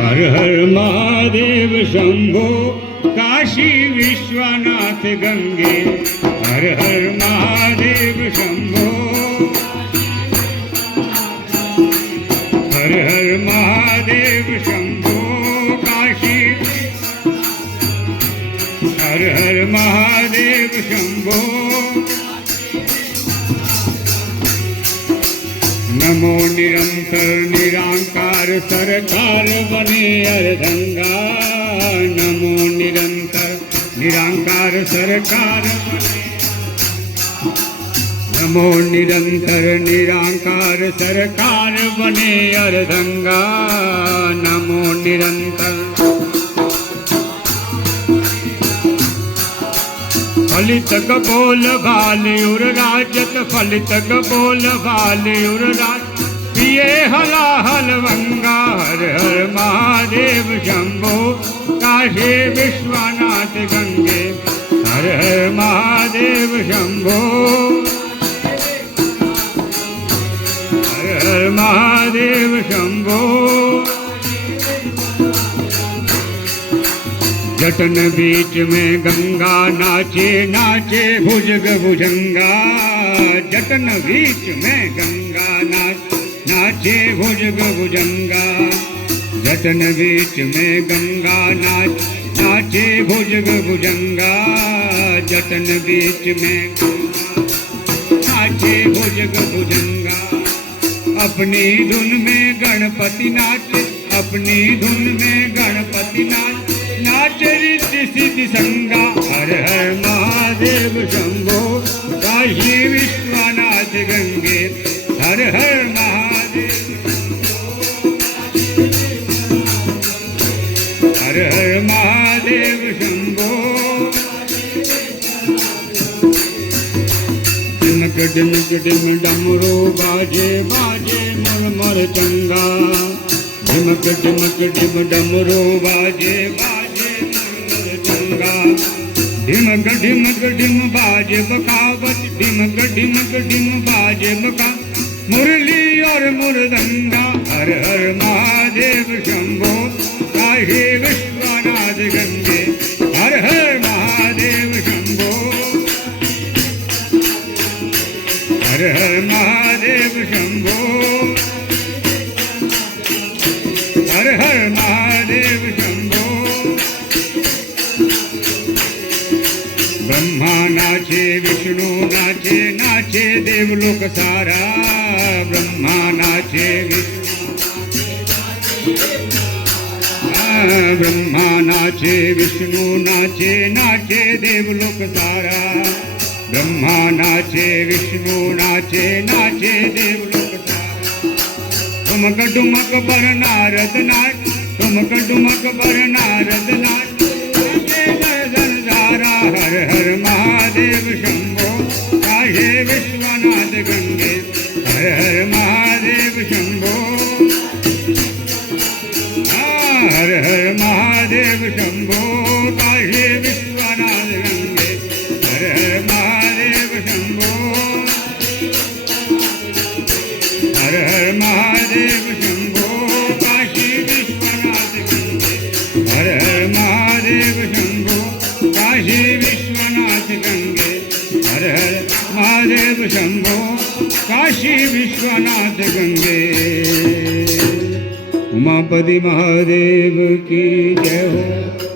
हर हर महादेव शंभो काशी विश्वनाथ गंगे। हर हर महादेव शंभो, हर हर महादेव शंभो काशी, हर हर महादेव शंभो। नमो निरंतर निरांकार सरकार बने अर्धंगा। नमो निरंतर निरांकार सरकार बने, नमो निरंतर निरांकार सरकार बने अर्धंगा। नमो निरंतर फलित कपोल भालयुर राजत, फलित कपोल भालयुर राज पिए हलाहल वंगा। हर हर महादेव शंभो काशी विश्वनाथ गंगे। हर हर महादेव शंभो, हर हर महादेव शंभो। जटन बीच में गंगा नाचे नाचे भुजग भुजंगा। जटन बीच में गंगा नाचे भुजग भुजंगा। जटन बीच में गंगा नाचे भुजग भुजंगा। जटन बीच में नाचे भुजग भुजंगा। अपनी धुन में गणपति नाचे, अपनी धुन में गणपति नाचे, नाच रिद्धि सिद्धि संगा। हर हर महादेव शंभो काशी विश्वनाथ गंगे। हर हर महादेव, हर हर महादेव शंभो। डिमक डिमक डिम डमरू बाजे बाजे मर मर चंगा। डिमक डिमक डिम डमरू बाजे बाजे मर चंगा। डिमक डिमक डिम बाजे बकावत, डिमक डिमक डिम बाजे बका मुरली और मुरदंगा। हर हर महादेव शंभो काशी विश्वनाथ गंगे। हर हर महादेव शंभो, हर हर महादेव शंभो, हर हर महादेव शंभो। ब्रह्मा नाचे विष्णु नाचे नाचे देवलोक सारा। ब्रह्मा नाचे ब्रह्मा नाचे विष्णु नाचे नाचे देवलोक सारा। ब्रह्मा नाचे विष्णु नाचे नाचे देवलोक सारा। ठुमक ठुमक पर नारद नाच, ठुमक ठुमक पर नारद नाच, नाचे गर्दन सारा। हर हर महादेव शंभो काशी विश्वनाथ गंगे। हर हर महादेव शंभो, हर हर महादेव शंभो काशी विश्वनाथ गंगे। हर हर महादेव शंभो, हर हर महादेव शंभो काशी विश्वनाथ गंगे। हर हर महादेव शंभो काशी विश्वनाथ गंगे। हर हर महादेव शंभो काशी विश्वनाथ गंगे। उमापति महादेव की जय हो।